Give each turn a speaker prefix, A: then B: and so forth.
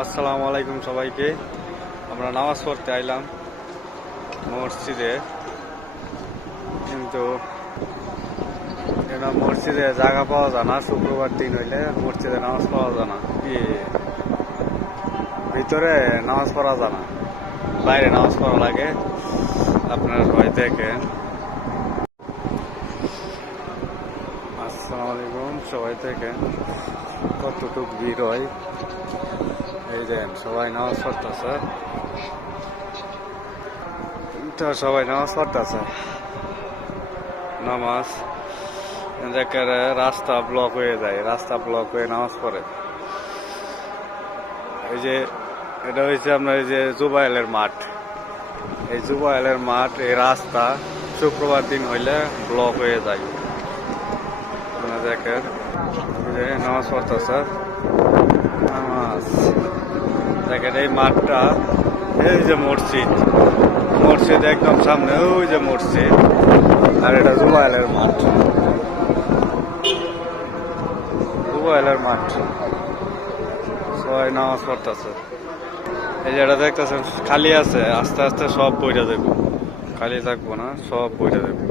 A: আসসালামু আলাইকুম সবাইকে। আমরা নামাজ পড়তে আইলাম মসজিদে। কিন্তু এখানে মসজিদে জায়গা পাওয়া যায় না, শুক্রবার দিন হইলে মসজিদে নামাজ পাওয়া যায় না। ভিতরে নামাজ পড়া যায় না, বাইরে নামাজ পড়া লাগে। আপনারা সবাই দেখেন। আসসালামু আলাইকুম, সবাই দেখেন কতটুক ভিড় হয়। এই সবাই নামাজ পড়তেছে। তো সবাই নামাজ নামাজ রাস্তা ব্লক হয়ে যায়, রাস্তা ব্লক হয়ে নামাজ পড়ে। এই যে, এটা হয়েছে আপনার এই যে জুবাইলের মাঠ। এই জুবাইলের মাঠ, এই রাস্তা শুক্রবার দিন হইলে ব্লক হয়ে যায়। দেখেন নামাজ পড়তেছে। নামাজ। দেখেন এই মাঠটা, এই যে মসজিদ মসজিদ একদম সামনে, ওই যে মসজিদ, আর এটা জুবাইলের মাঠ। জুবাইলের মাঠ। সবাই নামাজ পড়তেছে। এই যেটা দেখতেছেন, খালি আছে, আস্তে আস্তে সব বইটা দেবো খালি থাকব না, সব বইটা দেবো